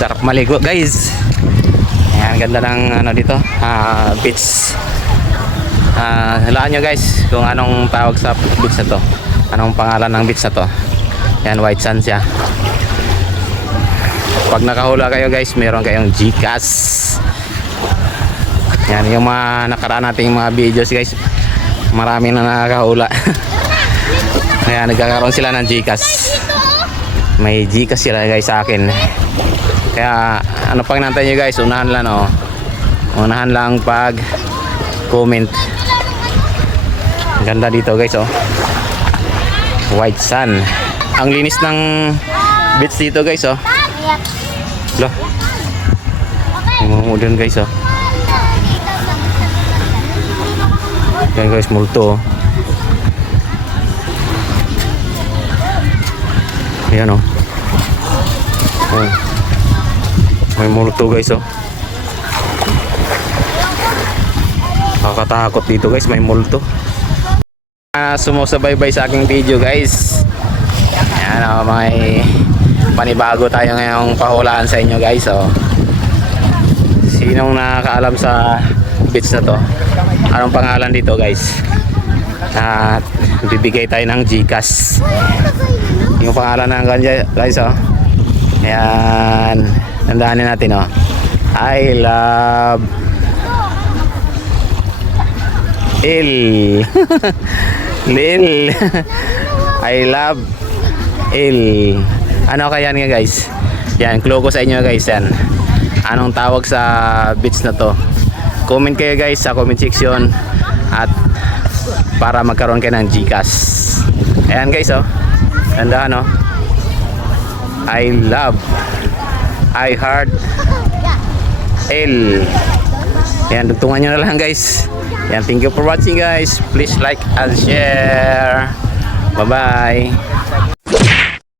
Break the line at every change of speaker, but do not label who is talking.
Sarap maligo guys. Ayan, ganda ng ano dito, ah, beach. Ah, halaan nyo guys kung anong tawag sa beach na to. Anong pangalan ng beach na to. Yan, white sand siya. Pag nakahula kayo guys, meron kayong Gcash. Yan, yung mga nakaraan nating mga videos guys. Marami na nakakahula. Kaya nagkakaroon sila ng Gcash. May Gcash sila guys sa akin. Kaya ano pang nantay nyo guys, unahan lang oh. Unahan lang pag comment. Ganda dito guys oh. White sun. Ang linis ng beach dito guys oh. Lah. Mga guys oh. Yan guys, multo. oh. Ayan oh. Oh. May multo guys oh. Nakakatakot dito guys, may multo. Ah, sumusubaybay sa aking video guys. Ayan oh, may panibago tayo ngayong pahulaan sa inyo guys oh. Sinong nakakaalam sa beach na to? Anong pangalan dito guys? At bibigay tayo ng Gcash. Yung pangalan ng kanya guys oh. Ayan. Tandaanin natin oh. I love Il. Lil. I love Il. Ano kaya nga guys? Yan, clue ko sa inyo guys yan. Anong tawag sa beach na to? Comment kayo guys sa comment section at para magkaroon kayo ng Gcash. Ayan guys oh. Tandaan oh. I love I heart L. Yan, dugtungan nyo na lang guys. Yan, thank you for watching guys. Please like and share. Bye bye